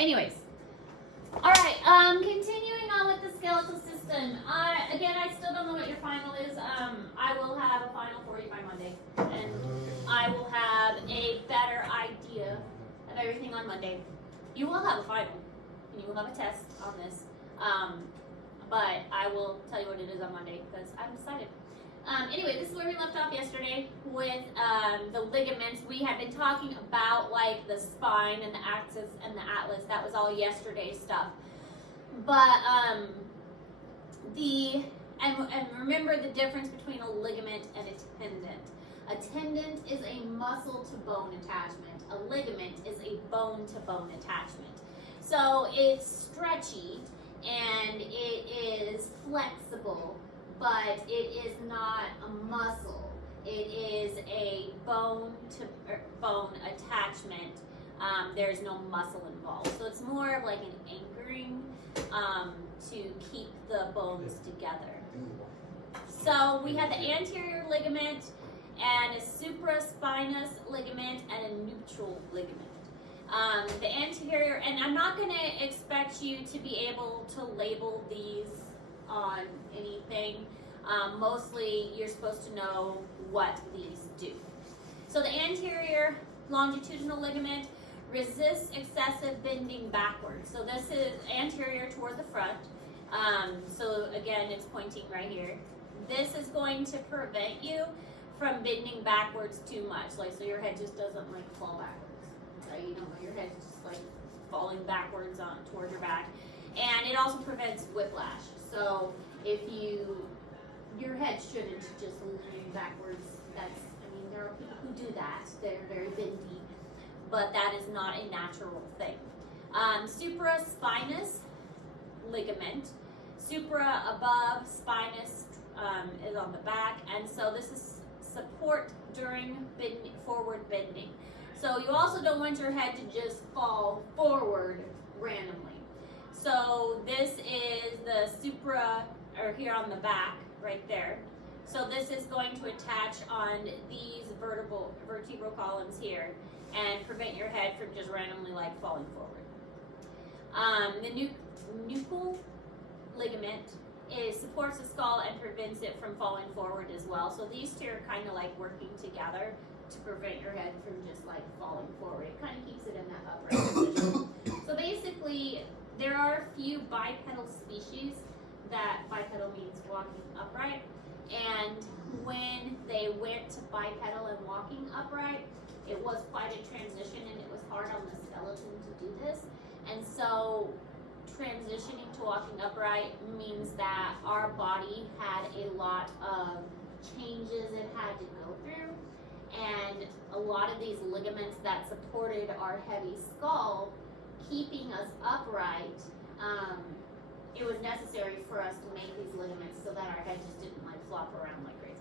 Anyways. Alright, continuing on with the skeletal system. Again, I still don't know what your final is. I will have a final for you by Monday. And I will have a better idea of everything on Monday. You will have a final. And you will have a test on this. But I will tell you what it is on Monday because I'm excited. Anyway, this is where we left off yesterday with the ligaments. We had been talking about like the spine and the axis and the atlas. That was all yesterday's stuff. But and remember the difference between a ligament and a tendon. A tendon is a muscle to bone attachment. A ligament is a bone to bone attachment. So it's stretchy and it is flexible, but it is not a muscle. It is a bone to bone attachment. There's no muscle involved. So it's more of like an anchoring to keep the bones together. So we have the anterior ligament and a supraspinous ligament and a neutral ligament. The anterior, and I'm not going to expect you to be able to label these on anything. Mostly you're supposed to know what these do. So the anterior longitudinal ligament resists excessive bending backwards. So this is anterior toward the front. So again, it's pointing right here. This is going to prevent you from bending backwards too much. Like, so your head just doesn't like fall backwards. Right? You don't know your head's just like falling backwards on toward your back. And it also prevents whiplash. So if your head shouldn't just lean backwards. There are people who do that. They're very bendy, but that is not a natural thing. Supraspinous ligament. Supra above, spinous is on the back, and so this is support during forward bending. So you also don't want your head to just fall forward randomly. So this is the supra, or here on the back, right there. So this is going to attach on these vertebral columns here and prevent your head from just randomly like falling forward. The nuchal ligament supports the skull and prevents it from falling forward as well. So these two are kind of like working together to prevent your head from just like falling forward. It kind of keeps it in that upright position. So basically, there are a few bipedal species that bipedal means walking upright. And when they went to bipedal and walking upright, it was quite a transition and it was hard on the skeleton to do this. And so transitioning to walking upright means that our body had a lot of changes it had to go through. And a lot of these ligaments that supported our heavy skull, keeping us upright, it was necessary for us to make these ligaments so that our head just didn't like flop around like crazy.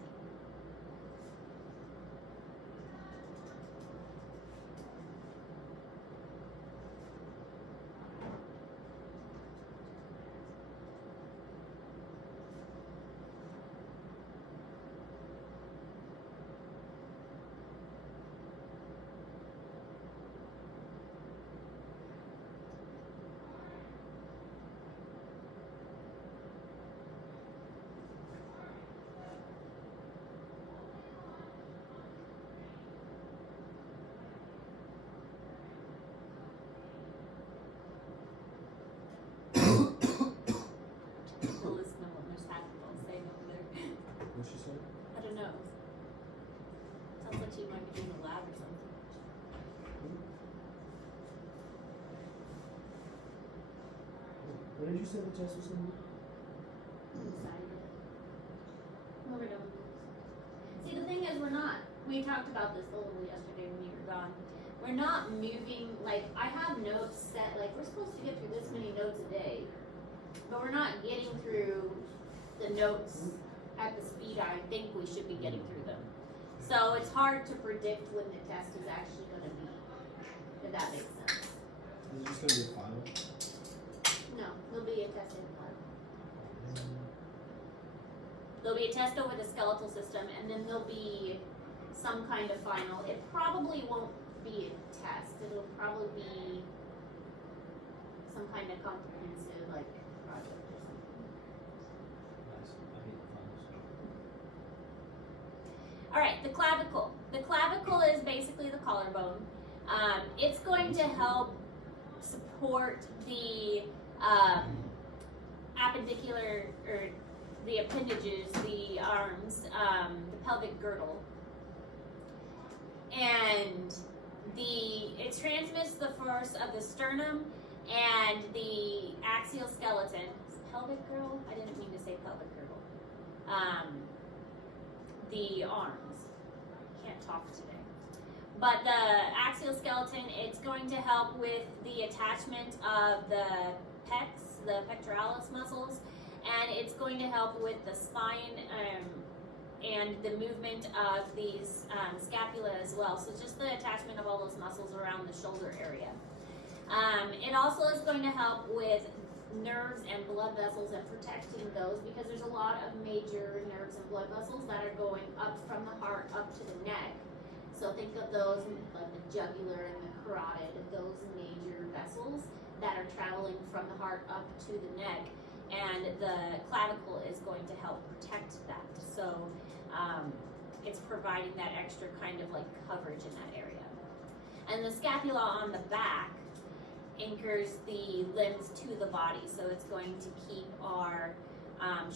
What'd she say? I don't know. Sounds like she might be doing a lab or something. When did you say the test was going to be? No, we don't. See, the thing is, we talked about this a little yesterday when you were gone. We're not moving, like, I have notes set, like, we're supposed to get through this many notes a day, but we're not getting through the notes at the speed I think we should be getting through them. So it's hard to predict when the test is actually going to be, if that makes sense. Is it just going to be a final? No, there'll be a test in the lab. There'll be a test over the skeletal system, and then there'll be some kind of final. It probably won't be a test. It'll probably be kind of comprehensive like project or something. Nice. I hate the fungus. All right, the clavicle. The clavicle is basically the collarbone. It's going to help support the appendicular, or the appendages, the arms, the pelvic girdle. And it transmits the force of the sternum and the axial skeleton. Pelvic girdle? I didn't mean to say pelvic girdle. The arms. Can't talk today. But the axial skeleton, it's going to help with the attachment of the pecs, the pectoralis muscles, and it's going to help with the spine and the movement of these scapula as well. So just the attachment of all those muscles around the shoulder area. It also is going to help with nerves and blood vessels and protecting those, because there's a lot of major nerves and blood vessels that are going up from the heart up to the neck. So think of those like the jugular and the carotid, those major vessels that are traveling from the heart up to the neck, and the clavicle is going to help protect that. So it's providing that extra kind of like coverage in that area. And the scapula on the back anchors the limbs to the body, so it's going to keep our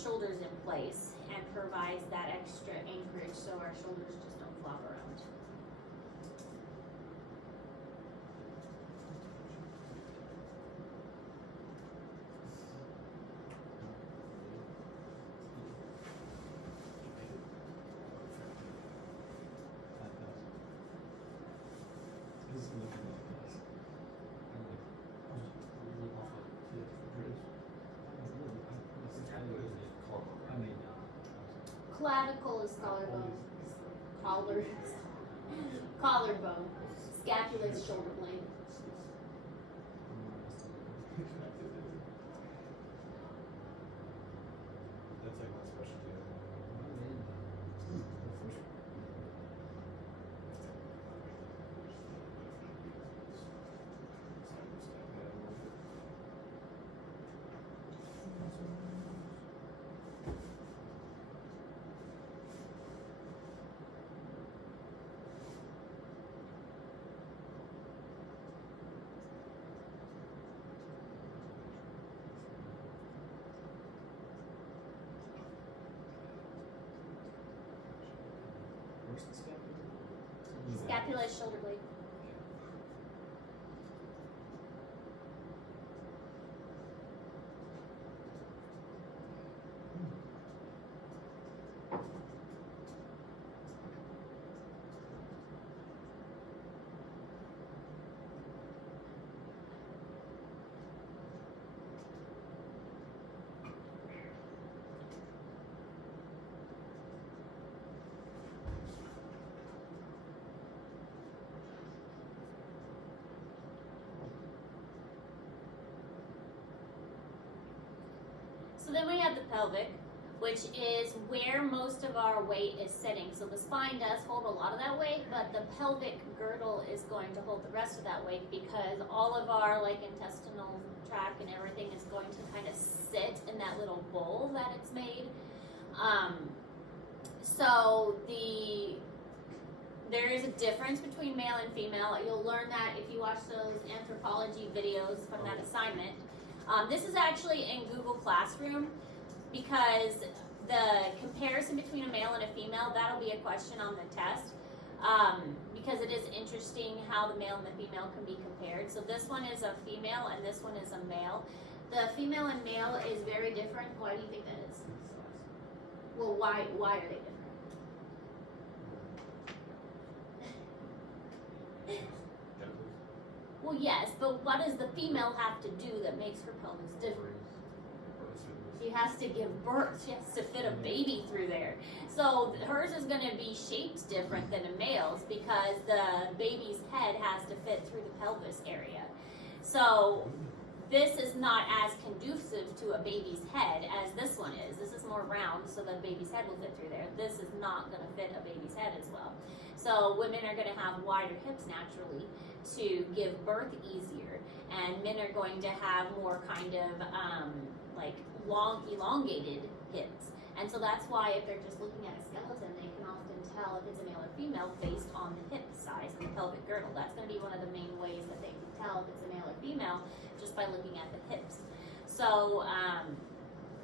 shoulders in place and provides that extra anchorage so our shoulders just don't flop around. Clavicle is collarbone. Collarbone. Scapula is shoulder blade. That's like my specialty. Where's the scapula? Scapula is shoulder blade. So then we have the pelvic, which is where most of our weight is sitting. So the spine does hold a lot of that weight, but the pelvic girdle is going to hold the rest of that weight, because all of our like intestinal tract and everything is going to kind of sit in that little bowl that it's made. So there is a difference between male and female. You'll learn that if you watch those anthropology videos from that assignment. This is actually in Google Classroom, because the comparison between a male and a female, that'll be a question on the test, because it is interesting how the male and the female can be compared. So this one is a female and this one is a male. The female and male is very different. Why do you think that is? Well, why are they different? Well, yes, but what does the female have to do that makes her pelvis different? She has to give birth. She has to fit a baby through there. So hers is going to be shaped different than a male's, because the baby's head has to fit through the pelvis area. So this is not as conducive to a baby's head as this one is. This is more round, so the baby's head will fit through there. This is not going to fit a baby's head as well. So women are going to have wider hips naturally to give birth easier, and men are going to have more kind of like long, elongated hips. And so that's why if they're just looking at a skeleton, they can often tell if it's a male or female based on the hip size and the pelvic girdle. That's going to be one of the main ways that they can tell if it's a male or female, just by looking at the hips. So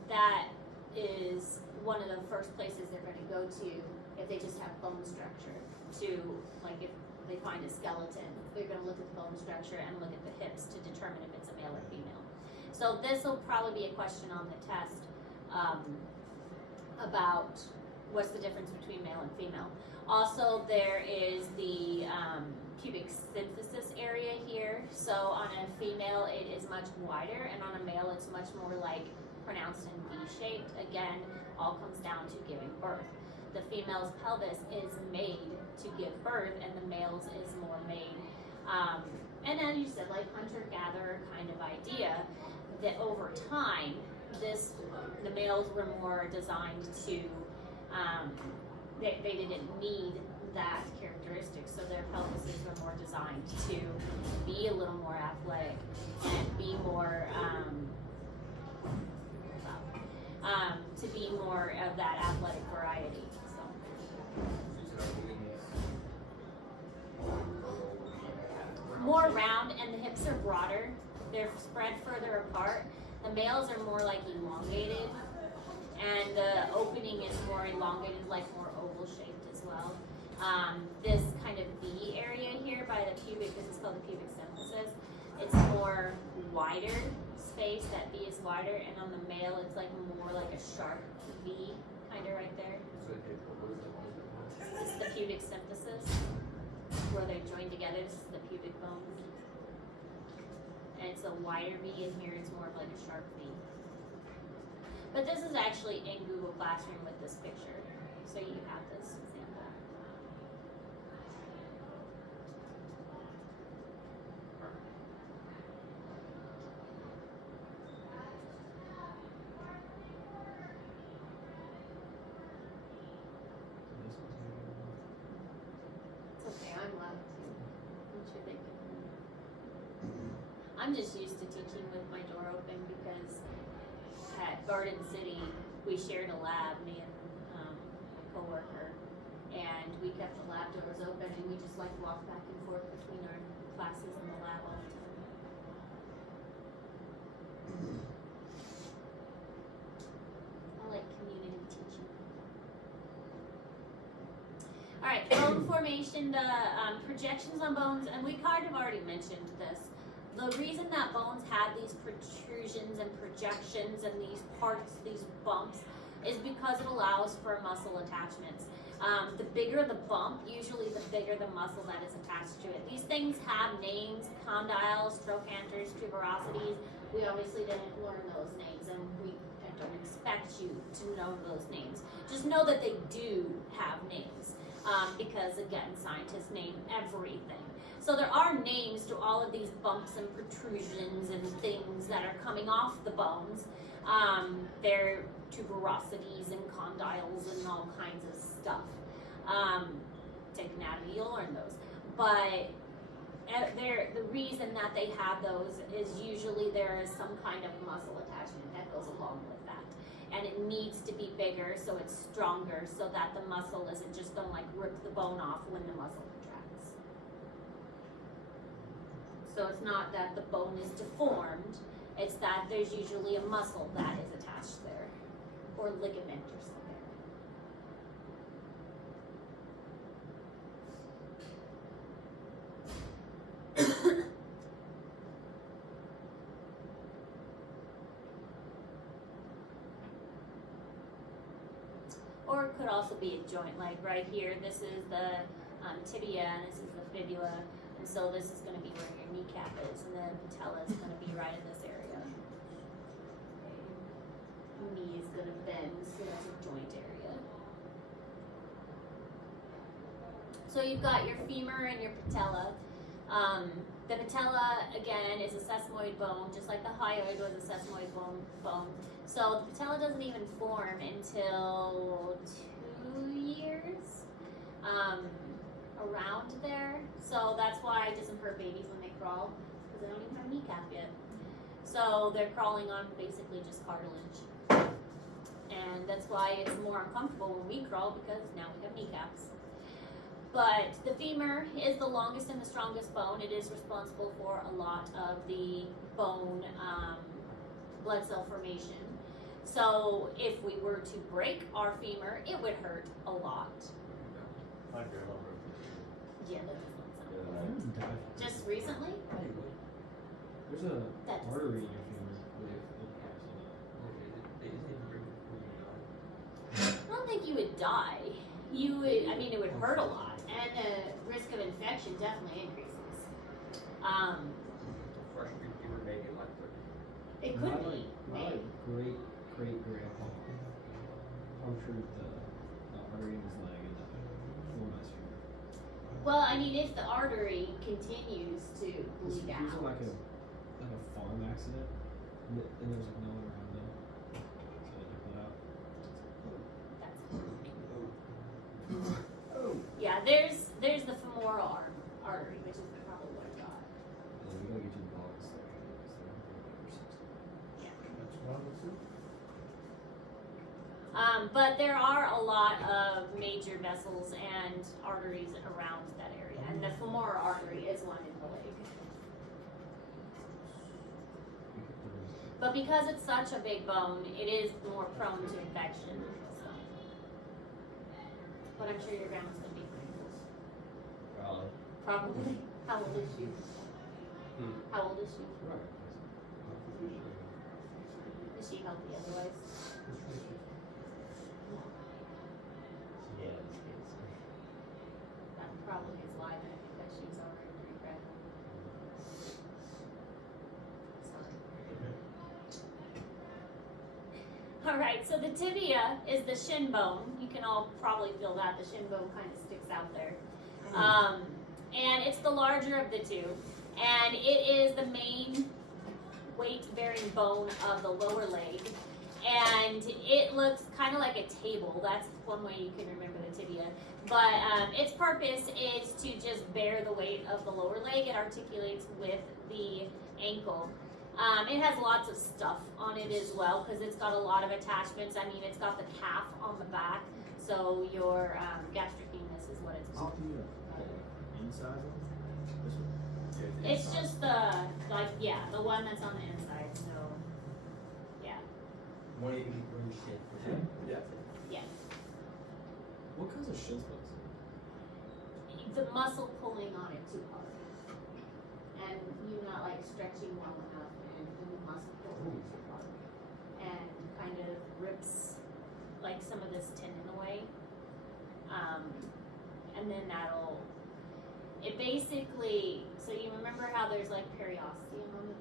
that is one of the first places they're going to go to if they just have bone structure. To, like, if they find a skeleton, they're going to look at the bone structure and look at the hips to determine if it's a male or female. So this will probably be a question on the test about what's the difference between male and female. Also, there is the pubic symphysis area here. So on a female, it is much wider, and on a male, it's much more like pronounced and V-shaped. Again, all comes down to giving birth. The female's pelvis is made to give birth, and the male's is more made. And as you said, like hunter-gatherer kind of idea, that over time, the males were more designed to, they didn't need that characteristic, so their pelvises were more designed to be a little more athletic and be more, to be more of that athletic variety. More round, and the hips are broader. They're spread further apart. The males are more like elongated, and the opening is more elongated, like more oval shaped as well. This kind of V area here by the pubic, this is called the pubic symphysis. It's more wider space. That V is wider, and on the male, it's like more like a sharp V, kind of right there. This is the pubic symphysis, where they're joined together. This is the pubic bone. And it's a wider V, and here it's more of like a sharp V. But this is actually in Google Classroom with this picture. So you have this example. It's okay, I'm loud too. What you thinking? I'm just used to teaching with my door open because at Garden City we shared a lab, me and a coworker, and we kept the lab doors open, and we just like walk back and forth between our classes and the lab all the time. I like community teaching. All right, bone formation, the projections on bones, and we kind of already mentioned this. The reason that bones have these protrusions and projections and these parts, these bumps, is because it allows for muscle attachments. The bigger the bump, usually the bigger the muscle that is attached to it. These things have names: condyles, trochanters, tuberosities. We obviously didn't learn those names, and I don't expect you to know those names. Just know that they do have names, because again, scientists name everything. So there are names to all of these bumps and protrusions and things that are coming off the bones. They're tuberosities and condyles and all kinds of stuff. Take anatomy, you'll learn those. But the reason that they have those is usually there is some kind of muscle attachment that goes along with that. And it needs to be bigger so it's stronger, so that the muscle isn't just going to like rip the bone off when the muscle contracts. So it's not that the bone is deformed, it's that there's usually a muscle that is attached there, or ligament or something. Or it could also be a joint, like right here, this is the tibia and this is the fibula, and so this is going to be where your kneecap is, and then patella is going to be right in this area. Knee is going to bend, so that's a joint area. So you've got your femur and your patella. The patella, again, is a sesamoid bone, just like the hyoid was a sesamoid bone. So the patella doesn't even form until 2 years, around there. So that's why it doesn't hurt babies when they crawl, because they don't even have a kneecap yet. So they're crawling on basically just cartilage. And that's why it's more uncomfortable when we crawl, because now we have kneecaps. But the femur is the longest and the strongest bone. It is responsible for a lot of the bone blood cell formation. So if we were to break our femur, it would hurt a lot. My grandma broke Yeah, that doesn't sound good. Just recently? There's a That's- artery in your femur with impacts on I don't think you would die. You would, I mean, it would hurt a lot, and the risk of infection definitely increases. It it. could be. My great grandpa punctured the artery in his leg and formed his femur. Well, I mean, if the artery continues to He was bleed in out. like a farm accident, and there was like no one around them, so they took that out. That's Oh. yeah. There's the femoral artery, which is probably what I got. And we gotta get you the ball and stuff. That's one of the two. But there are a lot of major vessels and arteries around that area, and the femoral artery is one in the leg. But because it's such a big bone, it is more prone to infection. So. But I'm sure your grandma's gonna be pretty cool. Probably. How old is she? How old is she? Right. Is she healthy otherwise? Yeah, That probably is why then, because she was already pretty fragile. Alright, so the tibia is the shin bone. You can all probably feel that. The shin bone kind of sticks out there. And it's the larger of the two. And it is the main weight-bearing bone of the lower leg. And it looks kind of like a table. That's one way you can remember the tibia. But its purpose is to just bear the weight of the lower leg. It articulates with the ankle. It has lots of stuff on it as well, because it's got a lot of attachments. I mean, it's got the calf on the back, so your gastric penis is what it's called. Inside one? This one? It's just the one that's on the inside. So, yeah. One you can bring shit. Yeah. Yes. What kinds of shin splints? The muscle pulling on it too hard, and you not like stretching well enough, and the muscle pulls too hard, and kind of rips like some of this tendon away. And then it basically, so you remember how there's like periosteum on the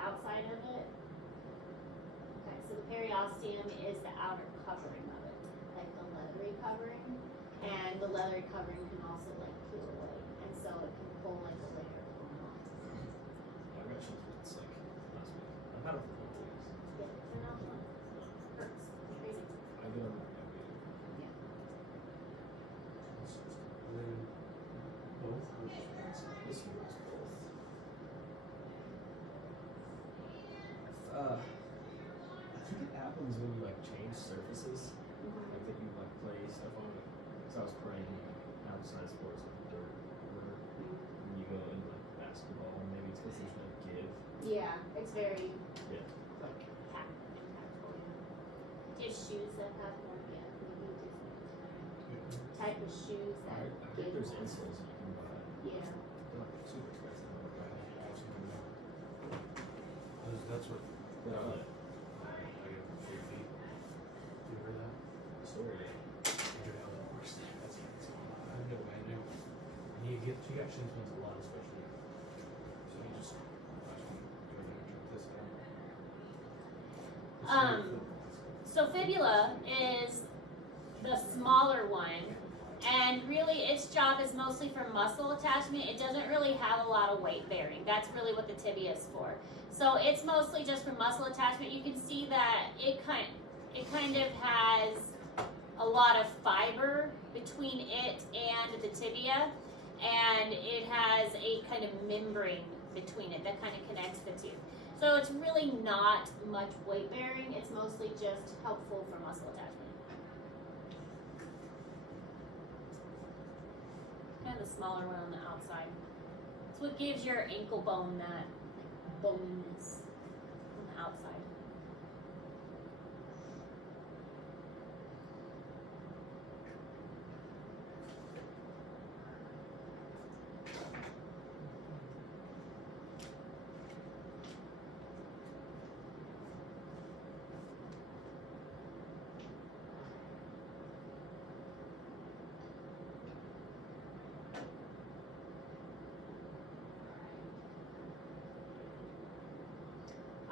outside of it? Okay, so the periosteum is the outer covering of it, like the leathery covering. And the leathery covering can also like peel away, and so it can pull like a layer of bone off. I got shin splints like last week. I've had them for a couple weeks. Yeah, it's an awful lot. Hurts. Crazy. I get them every week. Yeah. And then both. This year was both. I think it happens when you like change surfaces. Like that you like play stuff on it. Because I was playing outside sports like dirt or when you go into like basketball, maybe it's because there's no give. Yeah, it's very Yeah. like impactful. Do you have shoes that have more give? Maybe different type of shoes that I give think there's more. insoles you can buy. Yeah. They're like super expensive. That's what Yeah, I get 3 feet. You heard that? the story. You heard how that works? That's I know, I know. And you got shin splints a lot, especially. So you just watch me go there and check this out. So fibula is the smaller one, And really, its job is mostly for muscle attachment. It doesn't really have a lot of weight bearing. That's really what the tibia is for. So it's mostly just for muscle attachment. You can see that it kind of has a lot of fiber between it and the tibia, and it has a kind of membrane between it that kind of connects the two. So it's really not much weight bearing. It's mostly just helpful for muscle attachment. Kind of the smaller one on the outside. It's what gives your ankle bone that boniness on the outside.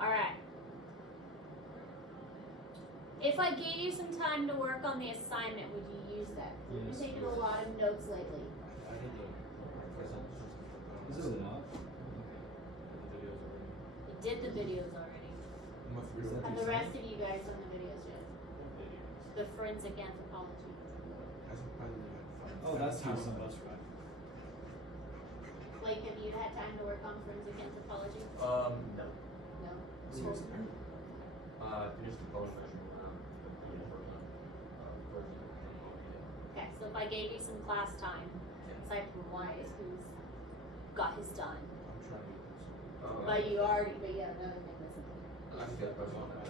Alright. If I gave you some time to work on the assignment, would you use that? You've been Yes. taking a lot of notes lately. I did the Is it really not? the videos already. You did the videos already. Must be Is that Have the the rest of you guys done the videos yet? videos. The forensic anthropology. Hasn't probably had Oh, that's time too on bus ride. Blake, have you had time to work on forensic anthropology? No. No. Seriously? Finished the post version Okay, so if I gave you some class time, aside from Wyatt, who's got his done, I'm trying to get this. but you have another thing that's missing. I just got a question on that.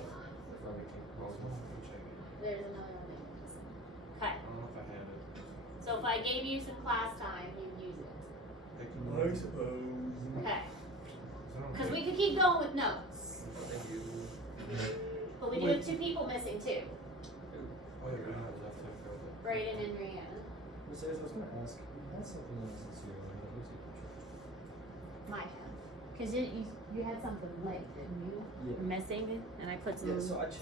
Probably keep Well, posting. I'm checking. There's another one that you're missing. Okay, I don't know if I have it. so if I gave you some class time, you'd use it. I suppose. Okay, because we could keep going with notes, Thank you. but we do have two people missing too, Oh, yeah, we don't have left to go. Brayden and Rihanna. Mercedes, I was gonna ask, you had something else this year, right? That looks like you Might have, because you had something late, didn't you? Yeah. Missing, and I put some. Yeah, so I checked.